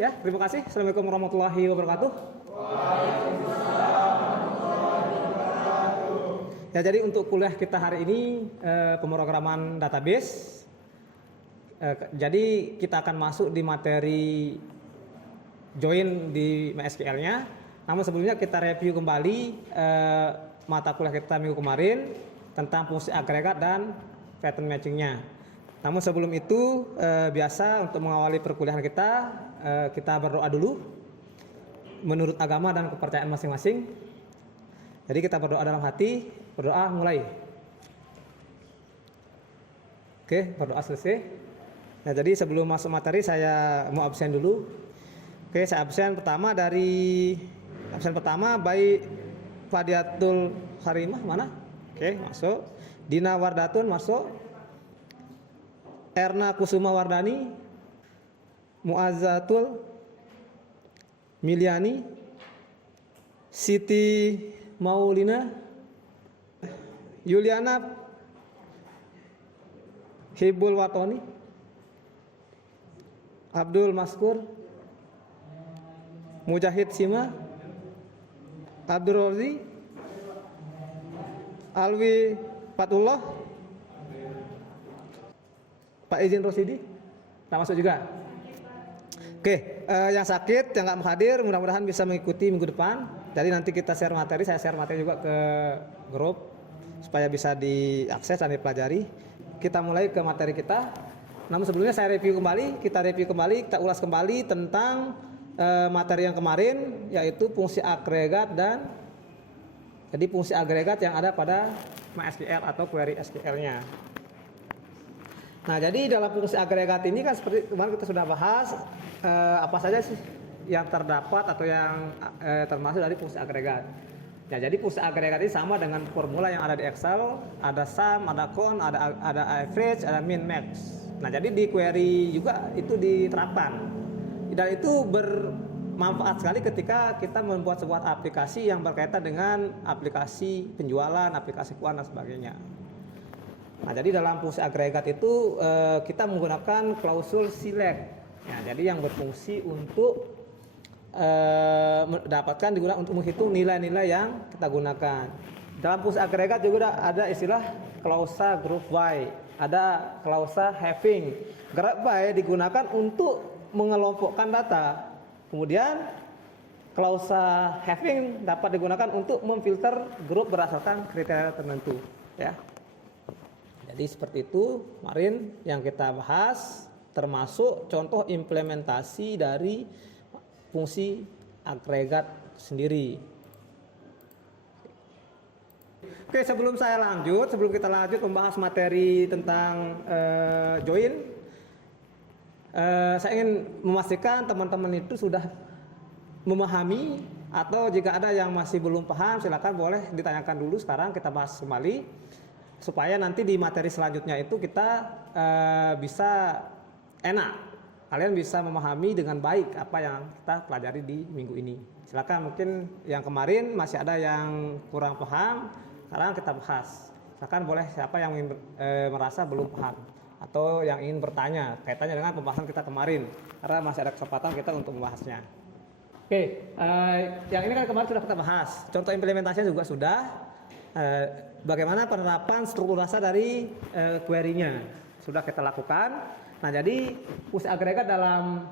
ya. Terima kasih. Assalamualaikum warahmatullahi wabarakatuh. Ya, jadi untuk kuliah kita hari ini pemrograman database. Jadi kita akan masuk di materi join di MySQL-nya. Namun sebelumnya kita review kembali mata kuliah kita minggu kemarin tentang fungsi agregat dan pattern matching-nya. Namun sebelum itu biasa untuk mengawali perkuliahan kita berdoa dulu menurut agama dan kepercayaan masing-masing. Jadi kita berdoa dalam hati, berdoa mulai. Oke, berdoa selesai. Nah, jadi sebelum masuk materi saya mau absen dulu. Oke, saya absen pertama baik Fadiatul Harimah mana? Oke, masuk. Dina Wardatun masuk. Erna Kusuma Wardani, Muazzatul Miliani, Siti Maulina, Yuliana Hibul Watoni, Abdul Maskur, Mujahid Sima, Abdul Rozi, Alwi Fatullah, Pak Izin Rosidi, tak masuk juga. Oke, yang sakit, yang nggak mau hadir, mudah-mudahan bisa mengikuti minggu depan. Jadi nanti kita share materi, saya share materi juga ke grup supaya bisa diakses dan dipelajari. Kita mulai ke materi kita. Namun sebelumnya saya review kembali, kita ulas kembali tentang materi yang kemarin, yaitu fungsi agregat dan jadi fungsi agregat yang ada pada MySQL atau query SQL-nya. Nah, jadi dalam fungsi agregat ini kan seperti kemarin kita sudah bahas apa saja sih yang terdapat atau yang termasuk dari fungsi agregat. Ya, jadi fungsi agregat ini sama dengan formula yang ada di Excel, ada sum, ada count, ada average, ada min max. Nah, jadi di query juga itu diterapkan. Dan itu bermanfaat sekali ketika kita membuat sebuah aplikasi yang berkaitan dengan aplikasi penjualan, aplikasi keuangan dan sebagainya. Nah, jadi dalam fungsi agregat itu kita menggunakan klausul select. Ya, jadi yang berfungsi untuk digunakan untuk menghitung nilai-nilai yang kita gunakan. Dalam fungsi agregat juga ada istilah klausa group by, ada klausa having. Group by digunakan untuk mengelompokkan data. Kemudian klausa having dapat digunakan untuk memfilter grup berdasarkan kriteria tertentu, ya. Jadi seperti itu kemarin yang kita bahas, termasuk contoh implementasi dari fungsi agregat sendiri. Oke, sebelum kita lanjut membahas materi tentang join, saya ingin memastikan teman-teman itu sudah memahami, atau jika ada yang masih belum paham silakan boleh ditanyakan dulu. Sekarang kita bahas kembali supaya nanti di materi selanjutnya itu kita bisa enak. Kalian bisa memahami dengan baik apa yang kita pelajari di minggu ini. Silakan, mungkin yang kemarin masih ada yang kurang paham, sekarang kita bahas. Silakan boleh siapa yang ingin merasa belum paham atau yang ingin bertanya kaitannya dengan pembahasan kita kemarin, karena masih ada kesempatan kita untuk membahasnya. Oke, yang ini kan kemarin sudah kita bahas. Contoh implementasinya juga sudah. Bagaimana penerapan struktur data dari query-nya sudah kita lakukan. Nah, jadi fungsi agregat dalam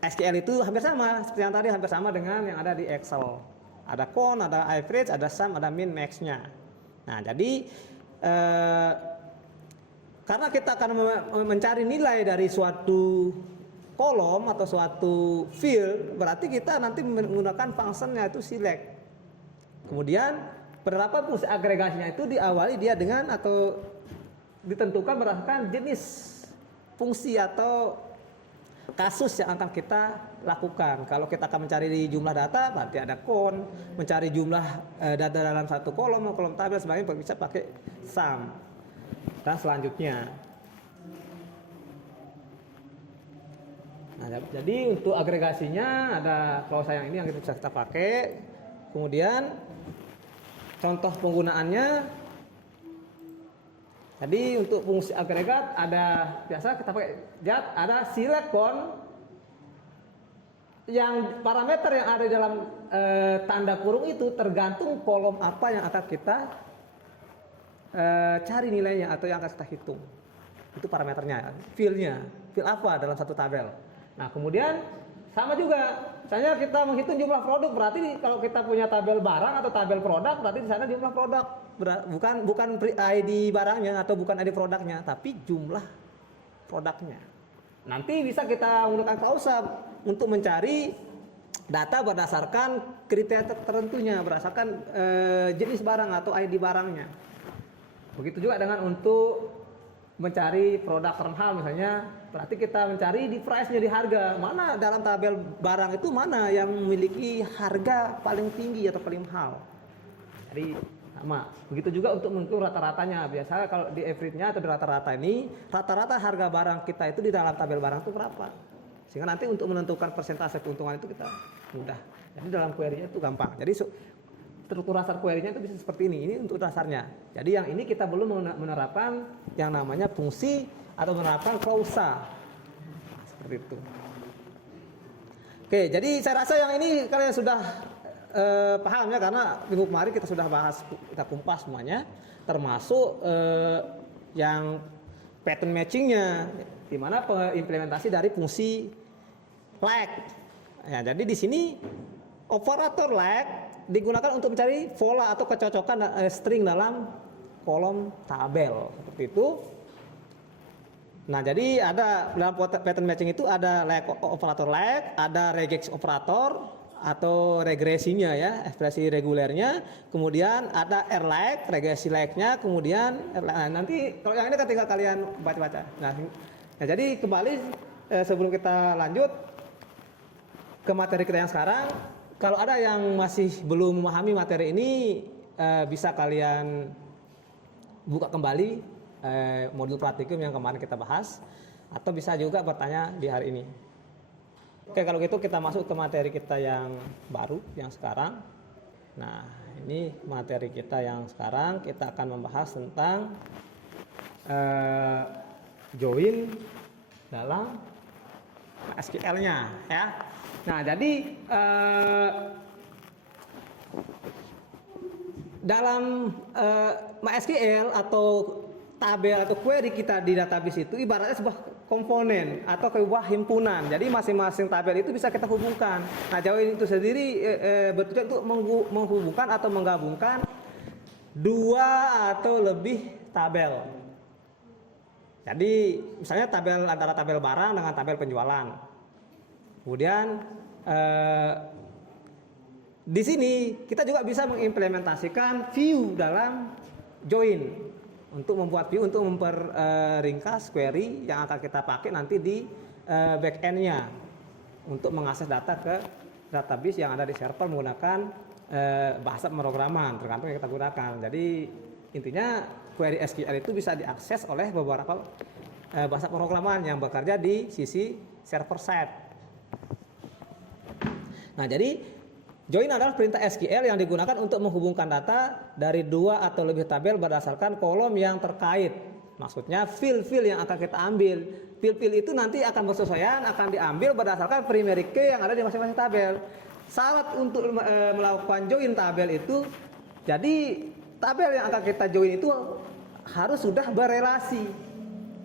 SQL itu hampir sama seperti yang tadi, hampir sama dengan yang ada di Excel. Ada count, ada average, ada sum, ada min max-nya. Nah, jadi karena kita akan mencari nilai dari suatu kolom atau suatu field, berarti kita nanti menggunakan fungsinya itu select. Kemudian penerapan fungsi agregasinya itu diawali dia dengan atau ditentukan berdasarkan jenis fungsi atau kasus yang akan kita lakukan. Kalau kita akan mencari di jumlah data, berarti ada count. Mencari jumlah data dalam satu kolom tabel sebagainya bisa pakai sum. Dan selanjutnya. Nah, jadi untuk agregasinya ada klausa yang ini yang kita bisa kita pakai. Kemudian contoh penggunaannya. Jadi untuk fungsi agregat ada biasa kita pakai ada select count, yang parameter yang ada di dalam tanda kurung itu tergantung kolom apa yang akan kita cari nilainya atau yang akan kita hitung. Itu parameternya, fill apa dalam satu tabel. Nah kemudian sama juga, misalnya kita menghitung jumlah produk, berarti kalau kita punya tabel barang atau tabel produk, berarti di sana jumlah produk, bukan ID barangnya atau bukan ID produknya, tapi jumlah produknya. Nanti bisa kita menggunakan klausa untuk mencari data berdasarkan kriteria tertentunya, berdasarkan jenis barang atau ID barangnya. Begitu juga dengan untuk mencari produk termahal misalnya, berarti kita mencari di price-nya, di harga. Mana dalam tabel barang itu mana yang memiliki harga paling tinggi atau paling mahal. Jadi sama. Begitu juga untuk mengukur rata-ratanya. Biasanya kalau di average-nya atau di rata-rata ini, rata-rata harga barang kita itu di dalam tabel barang itu berapa. Sehingga nanti untuk menentukan persentase keuntungan itu kita mudah. Jadi dalam query-nya itu gampang. Jadi struktur dasar query-nya itu bisa seperti ini. Ini untuk dasarnya. Jadi yang ini kita belum menerapkan yang namanya fungsi atau menerapkan klausa. Seperti itu. Oke, jadi saya rasa yang ini kalian sudah paham ya, karena minggu kemarin kita sudah bahas, kita kumpas semuanya, termasuk yang pattern matching-nya, di mana implementasi dari fungsi lag. Ya, jadi di sini operator lag digunakan untuk mencari pola atau kecocokan string dalam kolom tabel, seperti itu. Nah, jadi ada dalam pattern matching itu ada lag, operator lag, ada regex operator atau regresinya ya, ekspresi regulernya, kemudian ada R-lag, regresi lagnya, kemudian nanti kalau yang ini kan tinggal kalian baca-baca. Nah, jadi kembali sebelum kita lanjut ke materi kita yang sekarang, kalau ada yang masih belum memahami materi ini, bisa kalian buka kembali modul praktikum yang kemarin kita bahas, atau bisa juga bertanya di hari ini. Oke, kalau gitu kita masuk ke materi kita yang baru, yang sekarang. Nah, ini materi kita yang sekarang, kita akan membahas tentang join dalam SQL-nya ya. Nah, jadi dalam MySQL atau tabel atau query kita di database itu ibaratnya sebuah komponen atau sebuah himpunan. Jadi masing-masing tabel itu bisa kita hubungkan. Nah, join itu sendiri bertujuan untuk menghubungkan atau menggabungkan dua atau lebih tabel. Jadi misalnya tabel antara tabel barang dengan tabel penjualan. Kemudian di sini kita juga bisa mengimplementasikan view dalam join untuk membuat view, untuk memperingkas query yang akan kita pakai nanti di backend-nya untuk mengakses data ke database yang ada di server menggunakan bahasa pemrograman tergantung yang kita gunakan. Jadi intinya query SQL itu bisa diakses oleh beberapa bahasa pemrograman yang bekerja di sisi server side. Nah, jadi join adalah perintah SQL yang digunakan untuk menghubungkan data dari dua atau lebih tabel berdasarkan kolom yang terkait. Maksudnya fill-fill yang akan kita ambil. Fill-fill itu nanti akan bersesuaian, akan diambil berdasarkan primary key yang ada di masing-masing tabel. Syarat untuk melakukan join tabel itu, jadi tabel yang akan kita join itu harus sudah berelasi,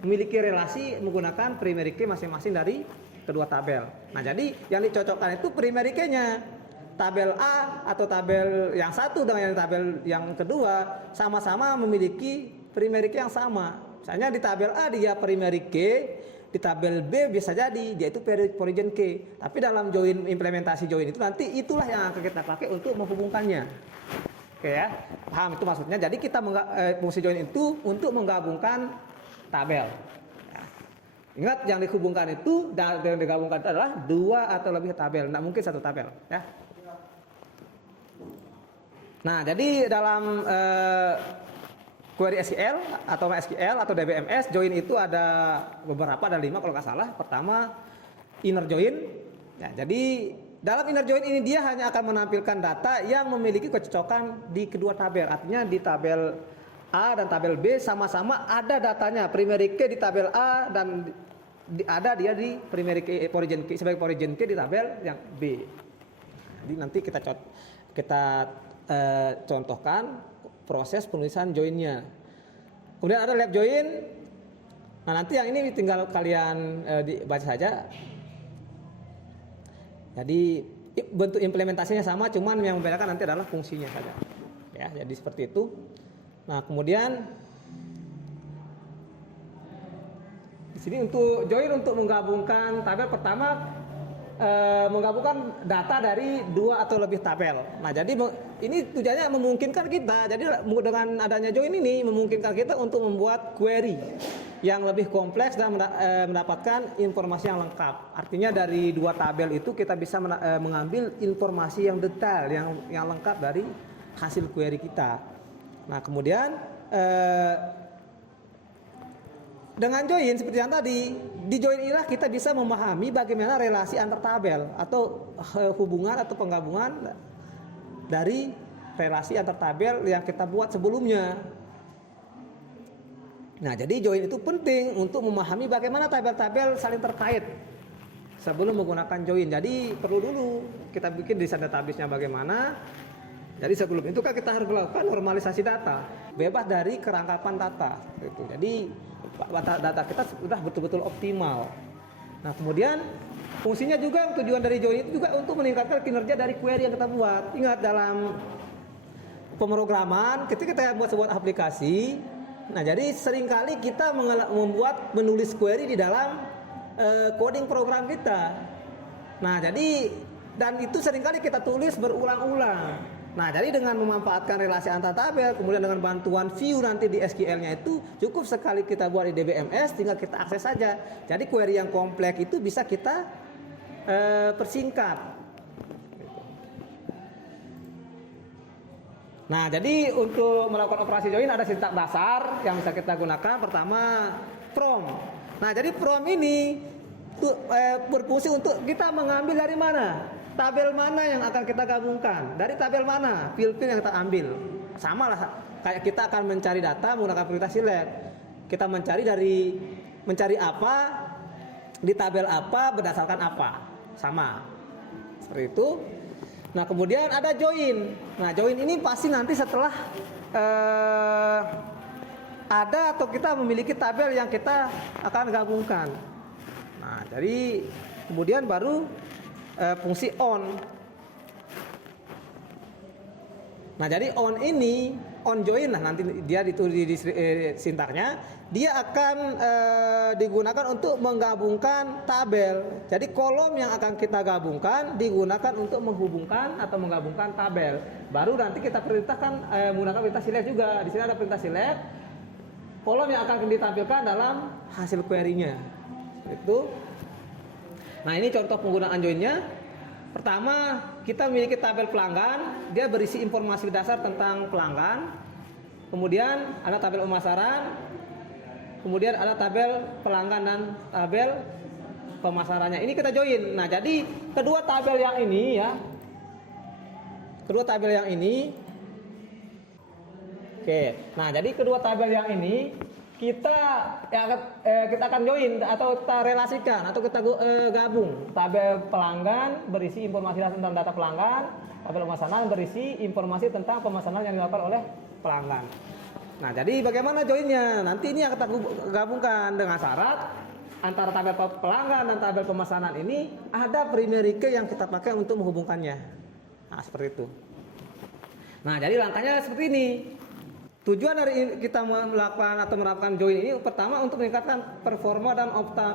memiliki relasi menggunakan primary key masing-masing dari kedua tabel. Nah, jadi yang dicocokkan itu primary key-nya. Tabel A atau tabel yang satu dengan tabel yang kedua sama-sama memiliki primary key yang sama. Misalnya di tabel A dia primary key, di tabel B bisa jadi dia itu origin key. Tapi dalam join, implementasi join itu nanti itulah yang akan kita pakai untuk menghubungkannya. Oke ya, paham itu maksudnya. Jadi kita fungsi join itu untuk menggabungkan tabel. Ya. Ingat yang dihubungkan itu, yang digabungkan itu adalah dua atau lebih tabel, tidak mungkin satu tabel. Ya. Nah, jadi dalam query SQL atau MySQL atau DBMS, join itu ada beberapa, ada 5 kalau nggak salah. Pertama, inner join. Ya, jadi dalam inner join ini dia hanya akan menampilkan data yang memiliki kecocokan di kedua tabel. Artinya di tabel A dan tabel B sama-sama ada datanya. Primary key di tabel A dan ada dia di primary key, origin key, sebagai origin key di tabel yang B. Jadi nanti kita contohkan proses penulisan joinnya. Kemudian ada left join. Nah nanti yang ini tinggal kalian dibaca saja. Jadi bentuk implementasinya sama, cuman yang membedakan nanti adalah fungsinya saja. Ya, jadi seperti itu. Nah kemudian di sini untuk join untuk menggabungkan tabel pertama, menggabungkan data dari 2 atau lebih tabel. Nah jadi ini tujuannya memungkinkan kita, jadi dengan adanya join ini memungkinkan kita untuk membuat query yang lebih kompleks dan mendapatkan informasi yang lengkap. Artinya dari 2 tabel itu kita bisa mengambil informasi yang detail, yang lengkap dari hasil query kita. Nah kemudian dengan join seperti yang tadi, di join inilah kita bisa memahami bagaimana relasi antar tabel atau hubungan atau penggabungan dari relasi antar tabel yang kita buat sebelumnya. Nah, jadi join itu penting untuk memahami bagaimana tabel-tabel saling terkait sebelum menggunakan join. Jadi perlu dulu kita bikin desain database-nya bagaimana. Jadi sebelum itu kan kita harus melakukan normalisasi data, bebas dari kerangkapan data. Gitu. Jadi data kita sudah betul-betul optimal. Nah kemudian fungsinya juga, tujuan dari join itu juga untuk meningkatkan kinerja dari query yang kita buat. Ingat dalam pemrograman ketika kita buat sebuah aplikasi, nah jadi seringkali kita menulis query di dalam coding program kita. Nah jadi dan itu seringkali kita tulis berulang-ulang. Nah, jadi dengan memanfaatkan relasi antar tabel, kemudian dengan bantuan view nanti di SQL-nya itu cukup sekali kita buat di DBMS, tinggal kita akses saja. Jadi query yang kompleks itu bisa kita persingkat. Nah, jadi untuk melakukan operasi join ada sintak dasar yang bisa kita gunakan. Pertama, from. Nah, jadi from ini berfungsi untuk kita mengambil dari mana? Tabel mana yang akan kita gabungkan? Dari tabel mana? Field-field yang kita ambil. Sama lah kayak kita akan mencari data menggunakan perintah select. Kita mencari apa di tabel apa berdasarkan apa. Sama. Seperti itu. Nah, kemudian ada join. Nah, join ini pasti nanti setelah ada atau kita memiliki tabel yang kita akan gabungkan. Nah, jadi kemudian baru fungsi on. Nah jadi on ini, on join lah nanti dia ditulis di sintaknya, dia akan digunakan untuk menggabungkan tabel. Jadi kolom yang akan kita gabungkan digunakan untuk menghubungkan atau menggabungkan tabel. Baru nanti kita perintahkan menggunakan perintah select juga. Di sini ada perintah select. Kolom yang akan ditampilkan dalam hasil query-nya. Itu. Nah ini contoh penggunaan joinnya. Pertama kita memiliki tabel pelanggan, dia berisi informasi dasar tentang pelanggan. Kemudian ada tabel pemasaran, kemudian ada tabel pelanggan dan tabel pemasarannya. Ini kita join. Nah jadi kedua tabel yang ini ya, oke. Nah jadi kedua tabel yang ini kita akan join atau kita relasikan atau kita gabung. Tabel pelanggan berisi informasi tentang data pelanggan, tabel pemesanan berisi informasi tentang pemesanan yang dilakukan oleh pelanggan. Nah, jadi bagaimana joinnya? Nanti ini akan kita gabungkan dengan syarat antara tabel pelanggan dan tabel pemesanan ini ada primary key yang kita pakai untuk menghubungkannya. Nah, seperti itu. Nah, jadi langkahnya seperti ini. Tujuan dari kita melakukan atau menerapkan join ini pertama untuk meningkatkan performa dan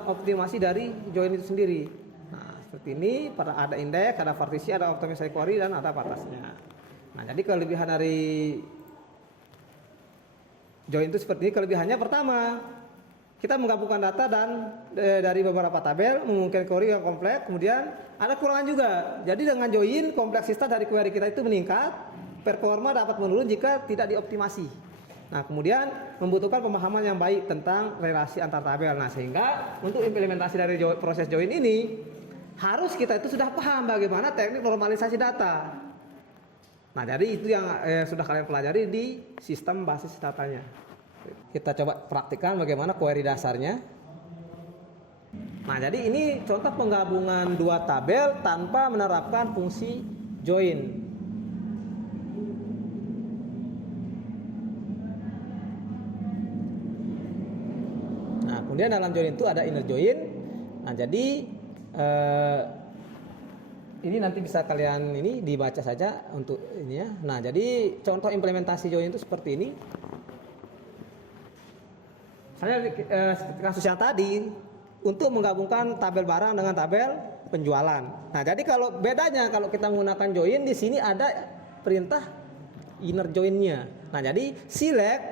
optimasi dari join itu sendiri. Nah, seperti ini, ada indeks, ada partisi, ada optimasi query dan ada batasnya. Nah, jadi kelebihan dari join itu seperti ini. Kelebihannya pertama, kita menggabungkan data dan dari beberapa tabel, memungkinkan query yang kompleks. Kemudian ada kekurangan juga. Jadi dengan join, kompleksitas dari query kita itu meningkat. Performa dapat menurun jika tidak dioptimasi. Nah, kemudian membutuhkan pemahaman yang baik tentang relasi antar tabel. Nah, sehingga untuk implementasi dari proses join ini harus kita itu sudah paham bagaimana teknik normalisasi data. Nah, jadi itu yang sudah kalian pelajari di sistem basis datanya. Kita coba praktikkan bagaimana query dasarnya. Nah, jadi ini contoh penggabungan dua tabel tanpa menerapkan fungsi join. Nah, kemudian dalam join itu ada inner join. Nah, jadi ini nanti bisa kalian ini dibaca saja untuk ini ya. Nah, jadi contoh implementasi join itu seperti ini. Saya kasus yang tadi untuk menggabungkan tabel barang dengan tabel penjualan. Nah, jadi kalau bedanya kalau kita menggunakan join di sini ada perintah inner join-nya. Nah, jadi select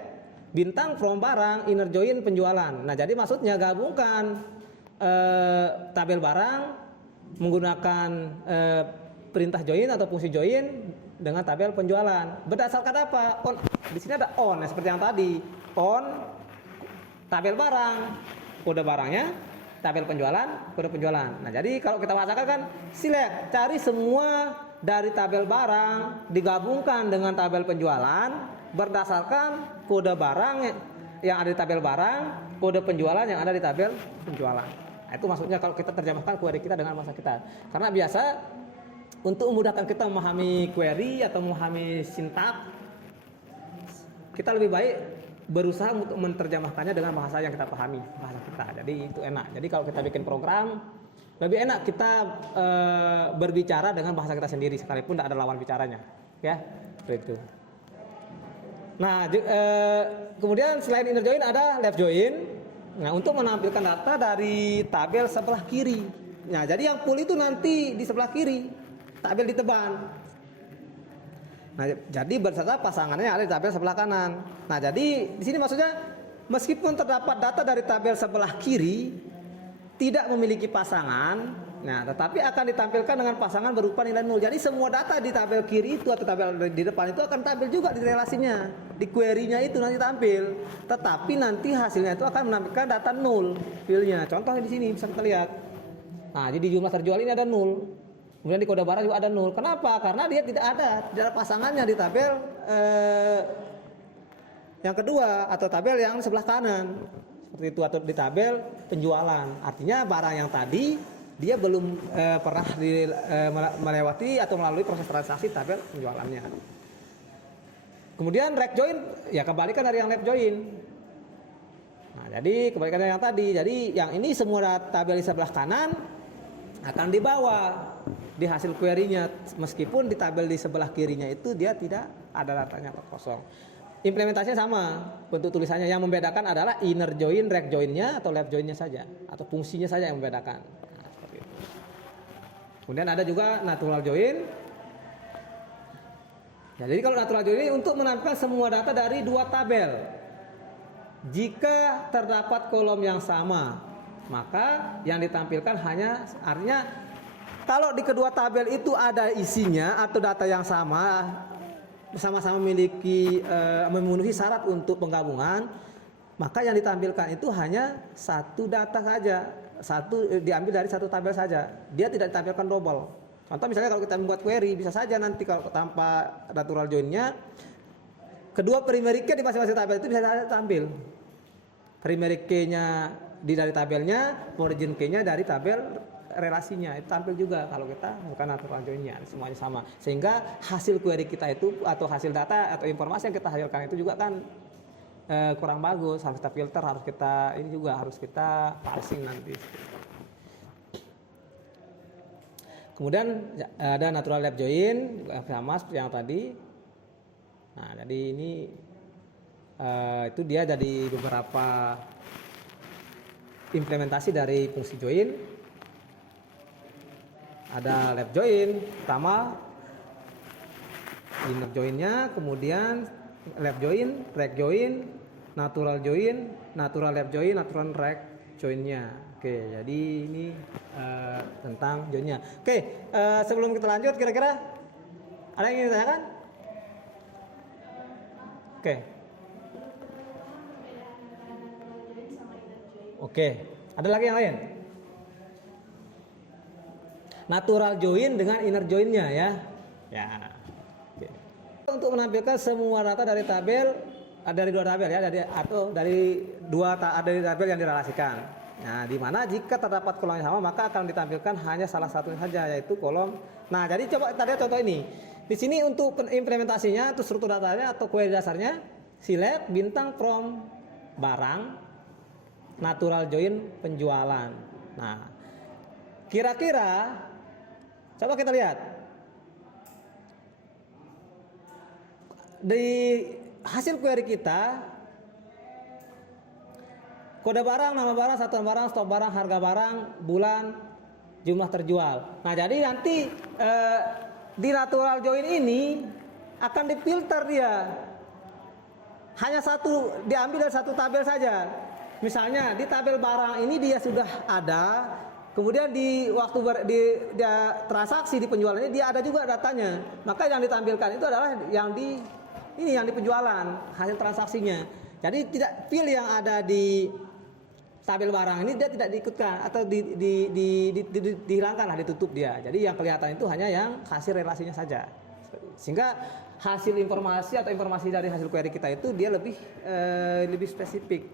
bintang from barang inner join penjualan. Nah, jadi maksudnya gabungkan tabel barang menggunakan perintah join atau fungsi join dengan tabel penjualan. Berdasarkan apa? On. Di sini ada on, ya, seperti yang tadi. On tabel barang, kode barangnya, tabel penjualan, kode penjualan. Nah, jadi kalau kita bacakan kan select, cari semua dari tabel barang digabungkan dengan tabel penjualan berdasarkan kode barang yang ada di tabel barang, kode penjualan yang ada di tabel penjualan. Nah, itu maksudnya kalau kita terjemahkan query kita dengan bahasa kita. Karena biasa untuk memudahkan kita memahami query atau memahami sintak, kita lebih baik berusaha untuk menerjemahkannya dengan bahasa yang kita pahami, bahasa kita. Jadi itu enak. Jadi kalau kita bikin program, lebih enak kita berbicara dengan bahasa kita sendiri sekalipun tidak ada lawan bicaranya, ya, seperti itu. Nah, kemudian selain inner join ada left join. Nah, untuk menampilkan data dari tabel sebelah kiri. Nah, jadi yang full itu nanti di sebelah kiri, tabel di depan. Nah, jadi beserta pasangannya yang ada di tabel sebelah kanan. Nah, jadi di sini maksudnya meskipun terdapat data dari tabel sebelah kiri tidak memiliki pasangan, nah tetapi akan ditampilkan dengan pasangan berupa nilai 0. Jadi semua data di tabel kiri itu atau tabel di depan itu akan tampil juga di relasinya, di query-nya itu nanti tampil. Tetapi nanti hasilnya itu akan menampilkan data 0 field-nya. Contohnya di sini bisa kita lihat. Nah, jadi jumlah terjual ini ada 0. Kemudian di kode barang juga ada 0. Kenapa? Karena dia tidak ada pasangannya di tabel yang kedua atau tabel yang sebelah kanan. Seperti itu, atau di tabel penjualan. Artinya barang yang tadi dia belum pernah melewati atau melalui proses transaksi tabel penjualannya. Kemudian right join, ya kebalikan dari yang left join. Nah, jadi kebalikan dari yang tadi. Jadi yang ini semua tabel di sebelah kanan akan dibawa di hasil query-nya, meskipun di tabel di sebelah kirinya itu dia tidak ada datanya atau kosong. Implementasinya sama, bentuk tulisannya yang membedakan adalah inner join, right join-nya atau left join-nya saja, atau fungsinya saja yang membedakan. Nah, seperti itu. Kemudian ada juga natural join. Ya, jadi kalau natural join ini untuk menampilkan semua data dari dua tabel. Jika terdapat kolom yang sama, maka yang ditampilkan hanya, artinya kalau di kedua tabel itu ada isinya atau data yang sama-sama memiliki memenuhi syarat untuk penggabungan, maka yang ditampilkan itu hanya satu data saja, diambil dari satu tabel saja. Dia tidak ditampilkan double. Contoh misalnya kalau kita membuat query, bisa saja nanti kalau tanpa natural join-nya, kedua primary key di masing-masing tabel itu bisa tampil. Primary key-nya dari tabelnya, origin key-nya dari tabel relasinya itu tampil juga kalau kita bukan natural join-nya, semuanya sama. Sehingga hasil query kita itu atau hasil data atau informasi yang kita hasilkan itu juga kan kurang bagus, harus kita filter, harus kita parsing nanti. Kemudian ada natural left join sama seperti yang tadi. Nah, jadi ini itu dia jadi beberapa implementasi dari fungsi join. Ada left join pertama, inner join-nya, kemudian left join, right join, natural join, natural left join, natural right join-nya. Oke, jadi ini tentang join-nya. Oke, sebelum kita lanjut, kira-kira ada yang ingin ditanyakan? Oke. Oke, ada lagi yang lain? Natural join dengan inner join-nya ya. Ya. Oke. Untuk menampilkan semua data dari tabel, dari dua tabel ya, dari dua tabel yang direlasikan. Nah, di mana jika terdapat kolom yang sama maka akan ditampilkan hanya salah satunya saja, yaitu kolom. Nah, jadi coba tadi contoh ini. Di sini untuk implementasinya atau struktur datanya atau query dasarnya select bintang from barang natural join penjualan. Nah, kira-kira coba kita lihat di hasil query kita, kode barang, nama barang, satuan barang, stok barang, harga barang, bulan, jumlah terjual. Nah, jadi nanti di natural join ini akan difilter dia. Hanya satu, diambil dari satu tabel saja. Misalnya di tabel barang ini dia sudah ada, kemudian di waktu dia transaksi di penjualan ini dia ada juga datanya. Maka yang ditampilkan itu adalah yang di penjualan, hasil transaksinya. Jadi tidak feel yang ada di tabel barang ini dia tidak diikutkan atau dihilangkan lah, ditutup dia. Jadi yang kelihatan itu hanya yang hasil relasinya saja. Sehingga hasil informasi atau informasi dari hasil query kita itu dia lebih spesifik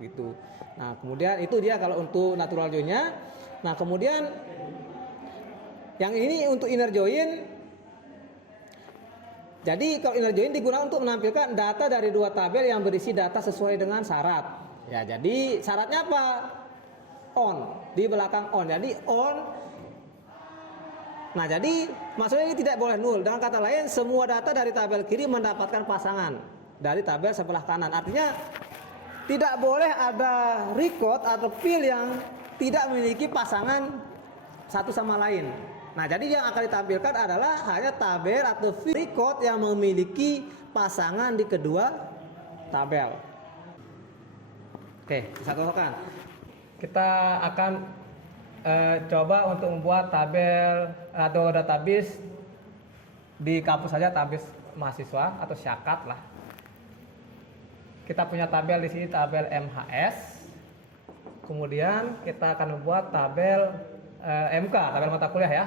gitu. Nah, kemudian itu dia kalau untuk natural join-nya. Nah, kemudian yang ini untuk inner join. Jadi kalau inner join digunakan untuk menampilkan data dari dua tabel yang berisi data sesuai dengan syarat. Ya, jadi syaratnya apa? On, di belakang on. Jadi on. Nah, jadi maksudnya ini tidak boleh nul. Dengan kata lain, semua data dari tabel kiri mendapatkan pasangan dari tabel sebelah kanan. Artinya tidak boleh ada record atau field yang tidak memiliki pasangan satu sama lain. Nah, jadi yang akan ditampilkan adalah hanya tabel atau field record yang memiliki pasangan di kedua tabel. Oke, bisa contohkan. Kita akan coba untuk membuat tabel atau database di kampus saja, database mahasiswa atau syakat lah. Kita punya tabel di sini, tabel MHS. Kemudian kita akan membuat tabel MK, tabel mata kuliah ya.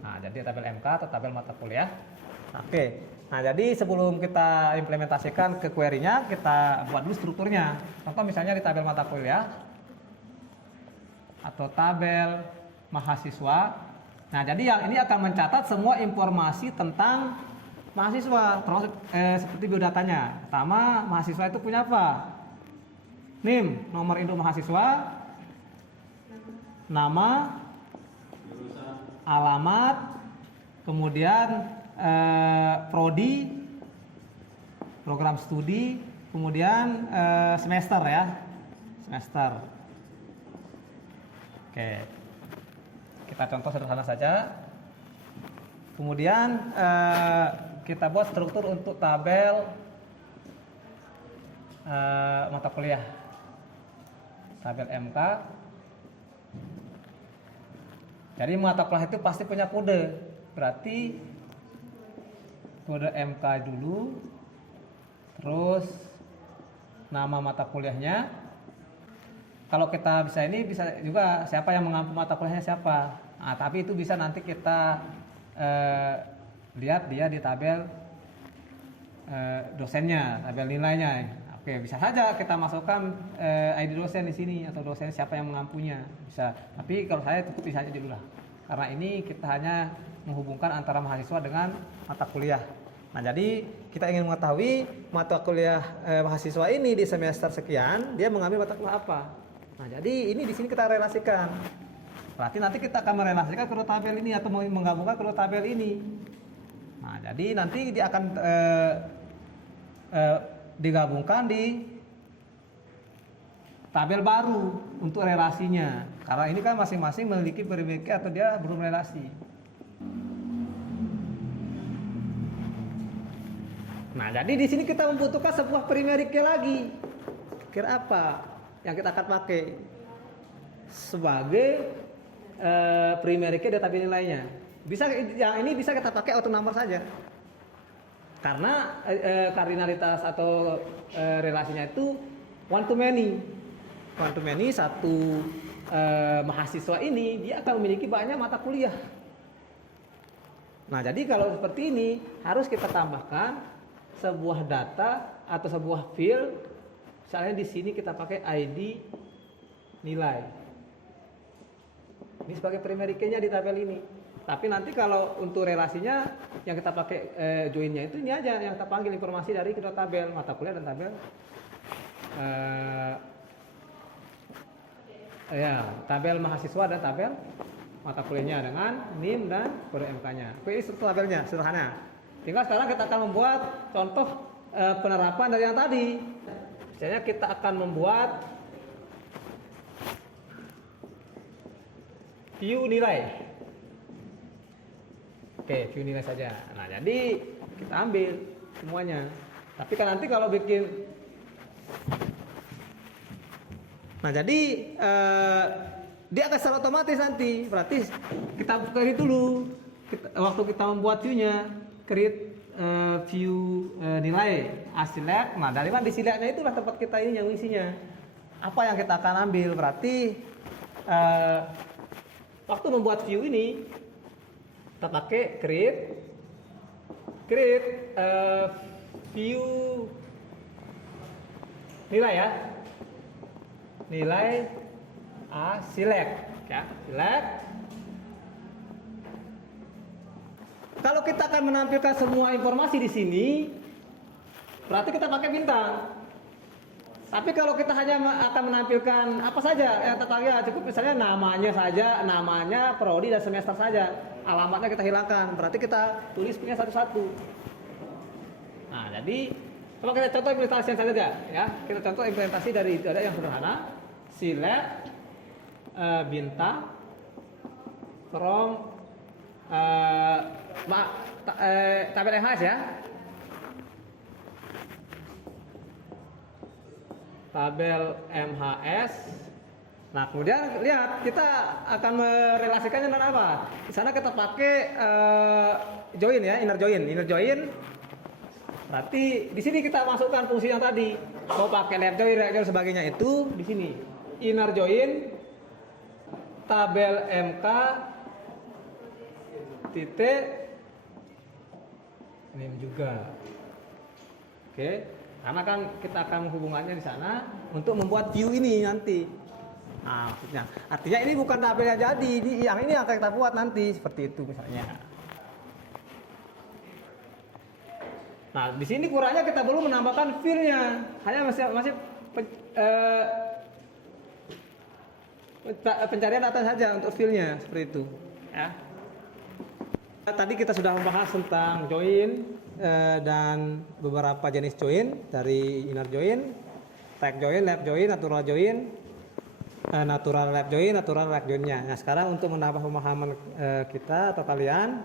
Nah, jadi tabel MK atau tabel mata kuliah. Oke. Nah, jadi sebelum kita implementasikan ke query-nya, kita buat dulu strukturnya. Contoh misalnya di tabel mata kuliah atau tabel mahasiswa. Nah, jadi yang ini akan mencatat semua informasi tentang mahasiswa, termasuk seperti biodatanya. Pertama, mahasiswa itu punya apa? NIM, nomor induk mahasiswa, nama, alamat, kemudian prodi, program studi, kemudian semester ya, semester. Oke, kita contoh sederhana saja. Kemudian kita buat struktur untuk tabel mata kuliah, tabel MK. Jadi mata kuliah itu pasti punya kode, berarti kode MK dulu, terus nama mata kuliahnya. Kalau kita bisa ini bisa juga siapa yang mengampu mata kuliahnya siapa. Nah, tapi itu bisa nanti kita lihat dia di tabel dosennya, tabel nilainya. Oke, bisa saja kita masukkan ID dosen di sini atau dosen siapa yang mengampunya bisa. Tapi kalau saya cukup bisa aja dulu lah. Karena ini kita hanya menghubungkan antara mahasiswa dengan mata kuliah. Nah, jadi kita ingin mengetahui mata kuliah mahasiswa ini di semester sekian dia mengambil mata kuliah apa. Nah, jadi ini di sini kita relasikan. Berarti nanti kita akan merelasikan kedua tabel ini atau menggabungkan kedua tabel ini. Nah, jadi nanti dia akan digabungkan di tabel baru untuk relasinya. Karena ini kan masing-masing memiliki primary key atau dia belum relasi. Nah, jadi di sini kita membutuhkan sebuah primary key lagi. Kira apa yang kita akan pakai sebagai primary key database nilainya? Bisa yang ini bisa kita pakai auto number saja. Karena kardinalitas atau relasinya itu one to many. One to many, satu mahasiswa ini dia akan memiliki banyak mata kuliah. Nah, jadi kalau seperti ini harus kita tambahkan sebuah data atau sebuah field Misalnya di sini kita pakai ID nilai. Ini sebagai primary key-nya di tabel ini. Tapi nanti kalau untuk relasinya yang kita pakai join-nya itu ini aja yang kita panggil informasi dari kedua tabel, mata kuliah dan tabel tabel mahasiswa dan tabel mata kuliahnya dengan NIM dan kode MK-nya. Oke, ini tabelnya sederhana. Tinggal sekarang kita akan membuat contoh penerapan dari yang tadi. Misalnya kita akan membuat view nilai. Oke, view nilai saja. Nah, jadi kita ambil semuanya. Tapi kan nanti kalau bikin, nah jadi dia akan secara otomatis nanti. Berarti kita create dulu. Waktu kita membuat view-nya, create view nilai select. Nah, dari mana di select-nya itulah tempat kita ini yang isinya. Apa yang kita akan ambil? Berarti waktu membuat view ini kita pakai create view nilai ya, nilai select ya, select. Kalau kita akan menampilkan semua informasi di sini, berarti kita pakai bintang. Tapi kalau kita hanya akan menampilkan apa saja yang tertanggal, cukup misalnya namanya saja, namanya, prodi dan semester saja. Alamatnya kita hilangkan, berarti kita tulis punya satu-satu. Nah, jadi kalau kita contoh implementasi yang saja ya, kita contoh implementasi dari itu ada yang sederhana, select bintang from tabel MHS ya. Tabel MHS. Nah, kemudian lihat kita akan merelasikannya dengan apa? Di sana kita pakai join ya, inner join. Berarti di sini kita masukkan fungsi yang tadi. Mau pakai left join, right join sebagainya itu di sini. Inner join tabel MK titik name juga. Oke, karena kan kita akan menghubungannya di sana untuk membuat view ini nanti. Nah, artinya ini bukan tabel yang jadi, yang ini akan kita buat nanti seperti itu misalnya. Nah, di sini kurangnya kita belum menambahkan field-nya, hanya masih pencarian data saja untuk field-nya seperti itu. Ya. Tadi kita sudah membahas tentang join dan beberapa jenis join dari inner join, right join, left join, natural join. Natural left join, natural right join-nya. Nah, sekarang untuk menambah pemahaman kita atau kalian,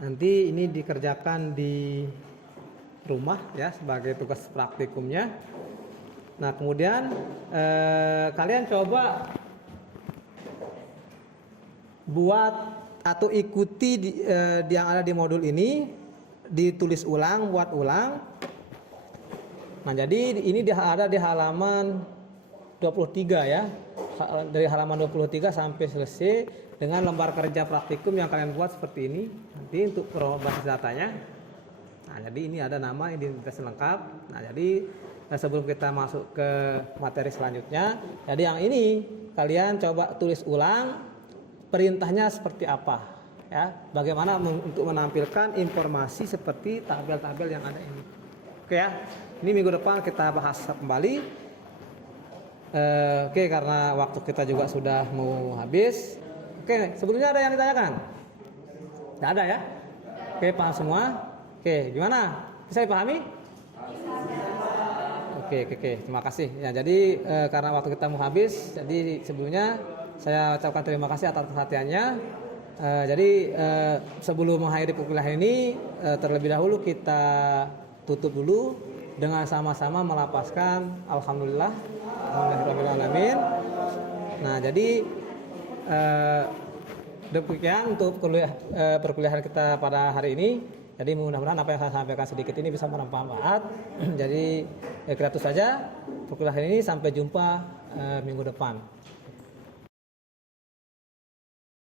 nanti ini dikerjakan di rumah ya sebagai tugas praktikumnya. Nah, kemudian kalian coba buat atau ikuti yang ada di modul ini, ditulis ulang, buat ulang. Nah, jadi ini ada di halaman 23 ya, dari halaman 23 sampai selesai dengan lembar kerja praktikum yang kalian buat seperti ini nanti untuk basis datanya. Nah, jadi ini ada nama, identitas lengkap. Nah, jadi sebelum kita masuk ke materi selanjutnya, jadi yang ini kalian coba tulis ulang perintahnya seperti apa ya, bagaimana untuk menampilkan informasi seperti tabel-tabel yang ada ini. Oke ya, ini minggu depan kita bahas kembali. Oke, karena waktu kita juga sudah mau habis. Oke, sebelumnya ada yang ditanyakan? Tidak ada ya? Oke, paham semua? Oke, gimana? Bisa dipahami? Oke, terima kasih. Ya, jadi karena waktu kita mau habis, jadi sebelumnya saya ucapkan terima kasih atas perhatiannya. Jadi sebelum mengakhiri perkuliahan ini, terlebih dahulu kita tutup dulu dengan sama-sama melapaskan alhamdulillah. Alhamdulillahirrahmanirrahim. Nah, jadi demikian untuk perkuliahan kita pada hari ini. Jadi mudah-mudahan apa yang saya sampaikan sedikit ini bisa bermanfaat. Jadi kita tutup saja perkuliahan ini, sampai jumpa minggu depan.